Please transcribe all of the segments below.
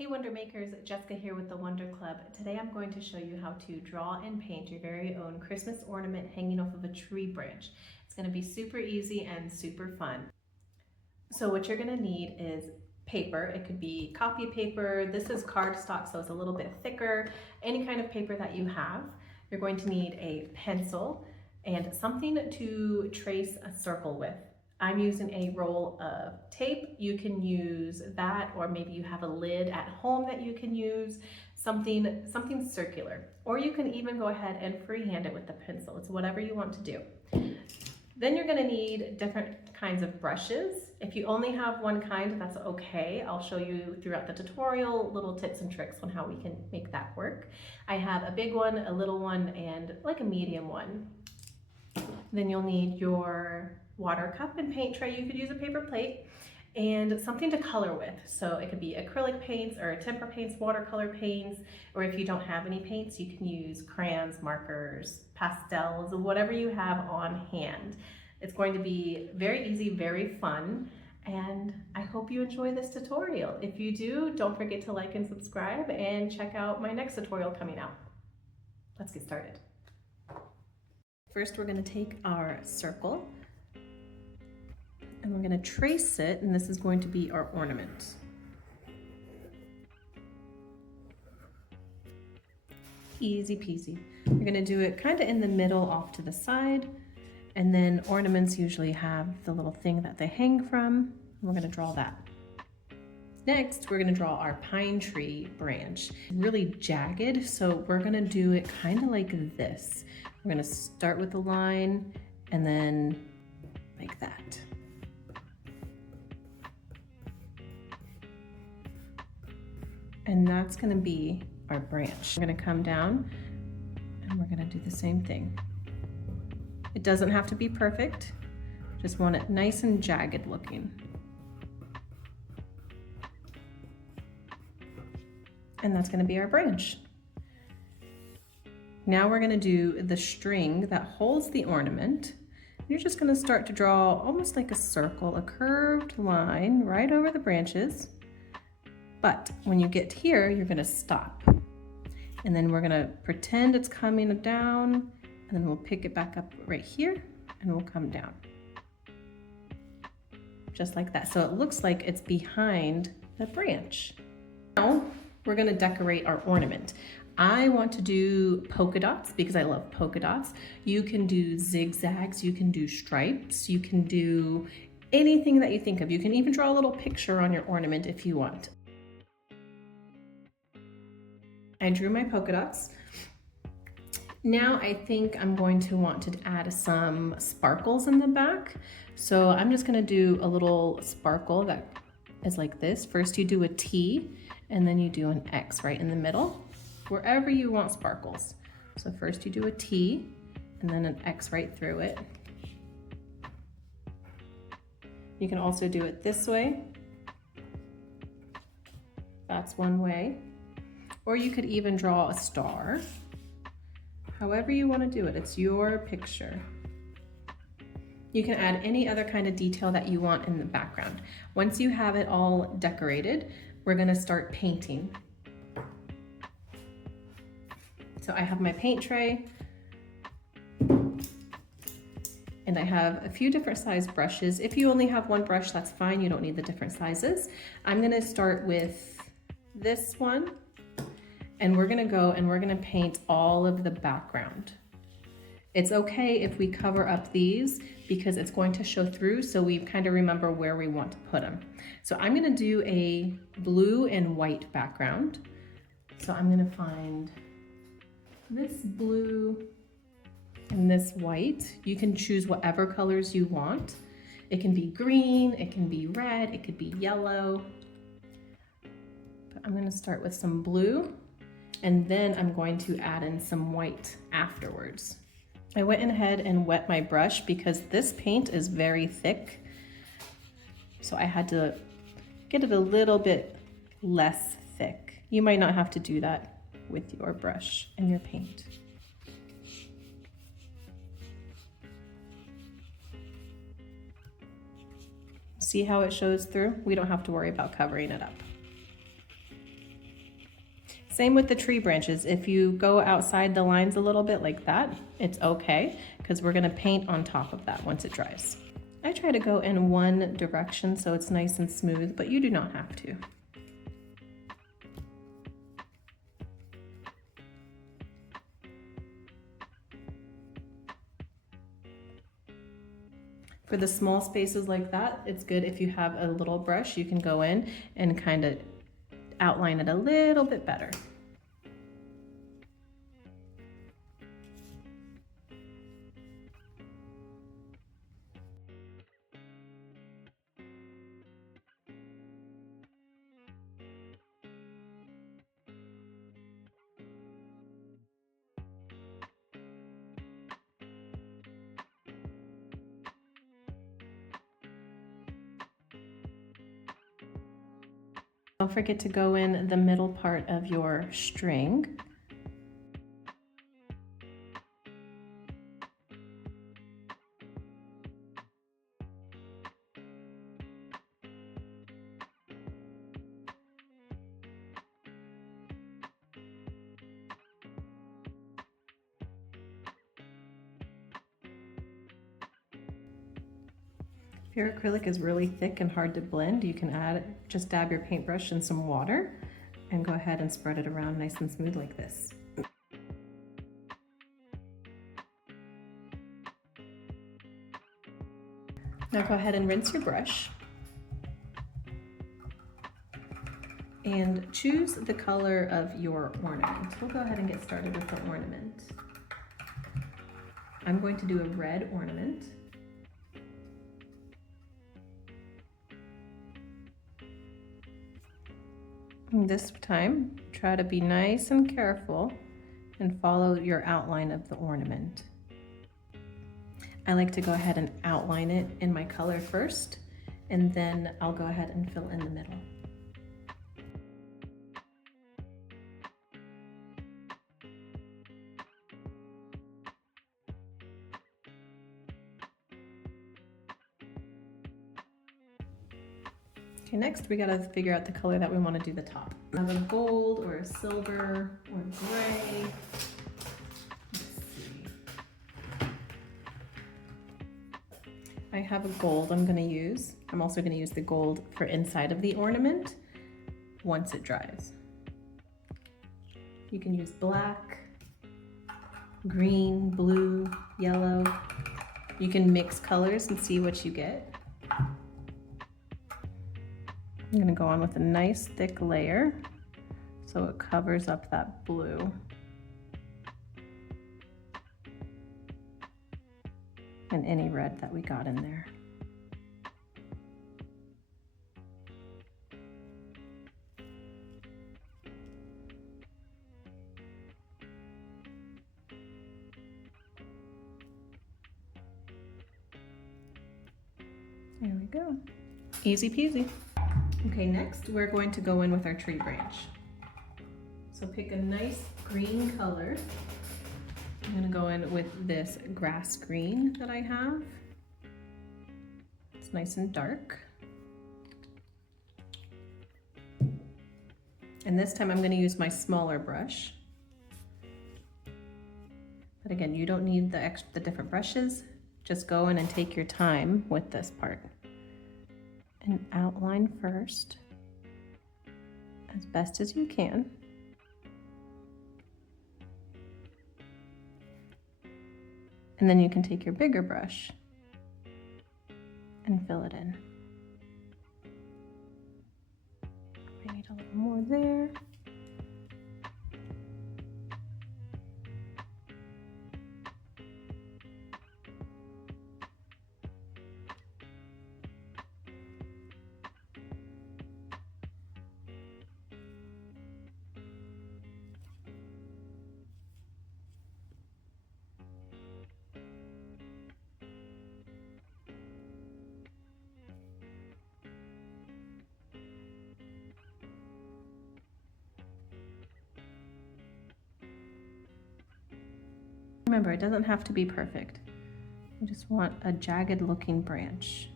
Hey Wonder Makers, Jessica here with the Wonder Club. Today I'm going to show you how to draw and paint your very own Christmas ornament hanging off of a tree branch. It's going to be super easy and super fun. So what you're going to need is paper. It could be copy paper. This is cardstock, so it's a little bit thicker. Any kind of paper that you have. You're going to need a pencil and something to trace a circle with. I'm using a roll of tape. You can use that, or maybe you have a lid at home that you can use, something circular. Or you can even go ahead and freehand it with the pencil. It's whatever you want to do. Then you're gonna need different kinds of brushes. If you only have one kind, that's okay. I'll show you throughout the tutorial little tips and tricks on how we can make that work. I have a big one, a little one, and like a medium one. Then you'll need your water cup and paint tray. You could use a paper plate and something to color with. So it could be acrylic paints or tempera paints, watercolor paints, or if you don't have any paints, you can use crayons, markers, pastels, whatever you have on hand. It's going to be very easy, very fun, and I hope you enjoy this tutorial. If you do, don't forget to like and subscribe and check out my next tutorial coming out. Let's get started. First, we're going to take our circle and we're going to trace it, and this is going to be our ornament. Easy peasy. We're going to do it kind of in the middle off to the side, and then ornaments usually have the little thing that they hang from. We're going to draw that. Next, we're going to draw our pine tree branch. Really jagged, so we're going to do it kind of like this. We're going to start with a line and then like that. And that's going to be our branch. We're going to come down and we're going to do the same thing. It doesn't have to be perfect, just want it nice and jagged looking. And that's going to be our branch. Now we're going to do the string that holds the ornament. You're just going to start to draw almost like a circle, a curved line right over the branches. But when you get here, you're going to stop. And then we're going to pretend it's coming down, and then we'll pick it back up right here and we'll come down. Just like that. So it looks like it's behind the branch. Now we're going to decorate our ornament. I want to do polka dots because I love polka dots. You can do zigzags, you can do stripes, you can do anything that you think of. You can even draw a little picture on your ornament if you want. I drew my polka dots. Now I think I'm going to want to add some sparkles in the back. So I'm just gonna do a little sparkle that is like this. First you do a T and then you do an X right in the middle, wherever you want sparkles. So first you do a T and then an X right through it. You can also do it this way. That's one way. Or you could even draw a star. However you want to do it, it's your picture. You can add any other kind of detail that you want in the background. Once you have it all decorated, we're going to start painting. So I have my paint tray, and I have a few different size brushes. If you only have one brush, that's fine. You don't need the different sizes. I'm going to start with this one. And we're gonna go and we're gonna paint all of the background. It's okay if we cover up these because it's going to show through, so we kind of remember where we want to put them. So I'm gonna do a blue and white background. So I'm gonna find this blue and this white. You can choose whatever colors you want. It can be green, it can be red, it could be yellow. But I'm gonna start with some blue. And then I'm going to add in some white afterwards. I went ahead and wet my brush because this paint is very thick. So I had to get it a little bit less thick. You might not have to do that with your brush and your paint. See how it shows through? We don't have to worry about covering it up. Same with the tree branches. If you go outside the lines a little bit like that, it's okay, because we're gonna paint on top of that once it dries. I try to go in one direction so it's nice and smooth, but you do not have to. For the small spaces like that, it's good if you have a little brush, you can go in and kind of outline it a little bit better. Don't forget to go in the middle part of your string. If your acrylic is really thick and hard to blend, you can just dab your paintbrush in some water and go ahead and spread it around nice and smooth like this. Now go ahead and rinse your brush and choose the color of your ornament. We'll go ahead and get started with the ornament. I'm going to do a red ornament. And this time, try to be nice and careful and follow your outline of the ornament. I like to go ahead and outline it in my color first, and then I'll go ahead and fill in the middle. Okay, next we gotta figure out the color that we want to do the top. I have a gold or a silver or gray. Let's see. I have a gold I'm gonna use. I'm also gonna use the gold for inside of the ornament once it dries. You can use black, green, blue, yellow. You can mix colors and see what you get. I'm gonna go on with a nice thick layer so it covers up that blue. And any red that we got in there. There we go. Easy peasy. Okay, next we're going to go in with our tree branch. So pick a nice green color. I'm gonna go in with this grass green that I have. It's nice and dark. And this time I'm gonna use my smaller brush. But again, you don't need the different brushes. Just go in and take your time with this part. And outline first as best as you can. And then you can take your bigger brush and fill it in. I need a little more there. Remember, it doesn't have to be perfect. You just want a jagged looking branch.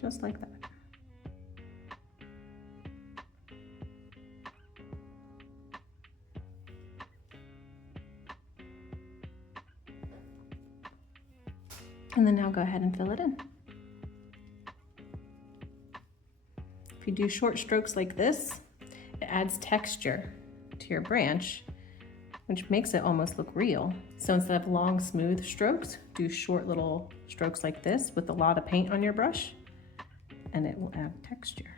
Just like that. And then now go ahead and fill it in. If you do short strokes like this, it adds texture to your branch, which makes it almost look real. So instead of long, smooth strokes, do short little strokes like this with a lot of paint on your brush, and it will add texture.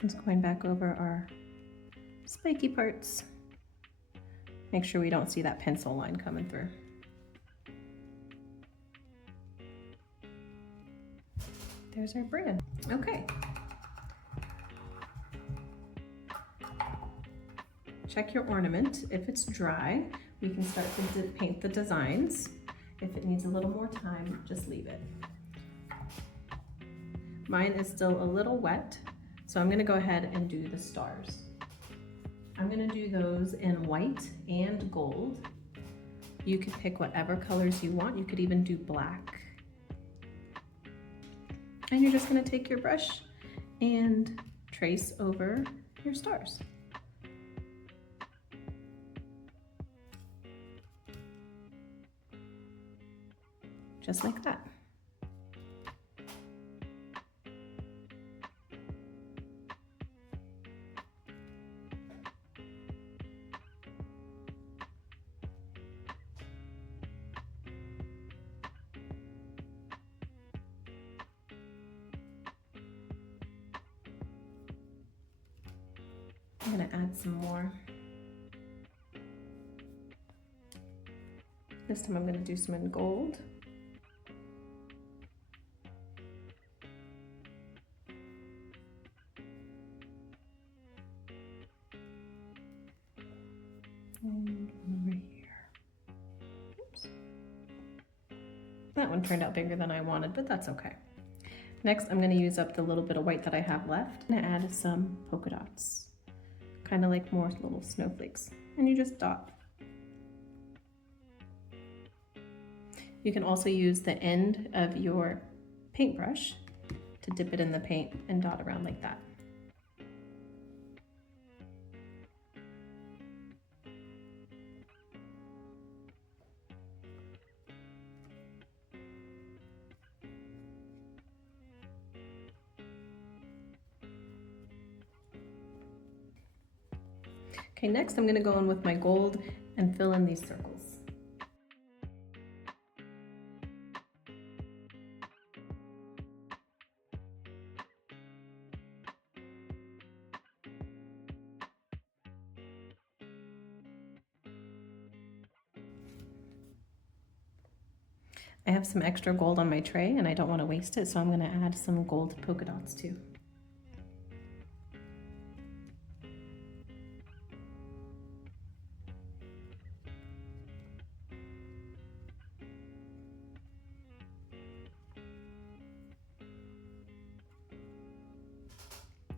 Just going back over our spiky parts. Make sure we don't see that pencil line coming through. There's our brand. Okay. Check your ornament. If it's dry, we can start to paint the designs. If it needs a little more time, just leave it. Mine is still a little wet, so I'm gonna go ahead and do the stars. I'm gonna do those in white and gold. You could pick whatever colors you want. You could even do black. And you're just gonna take your brush and trace over your stars. Just like that. I'm gonna add some more. This time I'm gonna do some in gold. And over here. Oops. That one turned out bigger than I wanted, but that's okay. Next, I'm gonna use up the little bit of white that I have left. I'm gonna add some polka dots. Kind of like more little snowflakes, and you just dot. You can also use the end of your paintbrush to dip it in the paint and dot around like that. Okay, next I'm going to go in with my gold and fill in these circles. I have some extra gold on my tray and I don't want to waste it, so I'm going to add some gold polka dots too.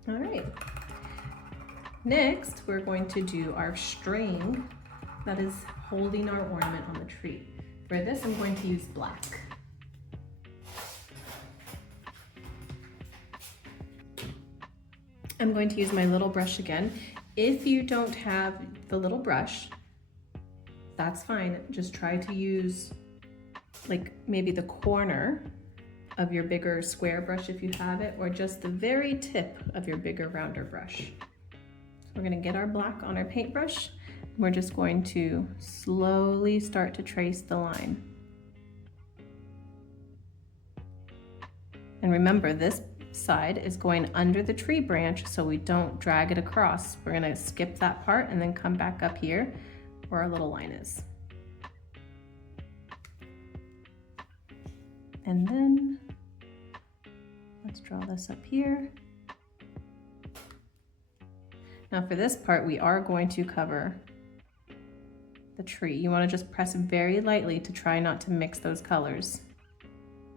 All right, next we're going to do our string that is holding our ornament on the tree. For this, I'm going to use black. I'm going to use my little brush again. If you don't have the little brush, that's fine. Just try to use like maybe the corner of your bigger square brush if you have it, or just the very tip of your bigger rounder brush. So we're gonna get our black on our paintbrush. We're just going to slowly start to trace the line. And remember, this side is going under the tree branch so we don't drag it across. We're gonna skip that part and then come back up here where our little line is. And then let's draw this up here. Now for this part, we are going to cover the tree. You want to just press very lightly to try not to mix those colors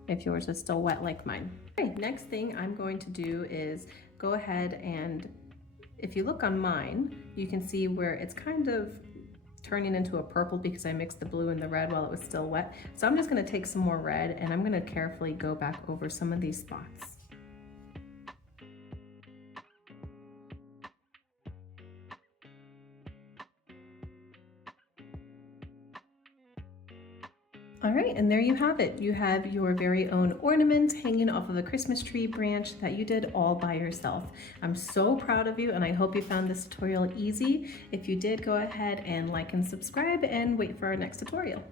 if yours is still wet like mine. Okay, next thing I'm going to do is go ahead and, if you look on mine, you can see where it's kind of turning into a purple because I mixed the blue and the red while it was still wet. So I'm just going to take some more red and I'm going to carefully go back over some of these spots. All right, and there you have it. You have your very own ornament hanging off of a Christmas tree branch that you did all by yourself. I'm so proud of you, and I hope you found this tutorial easy. If you did, go ahead and like and subscribe and wait for our next tutorial.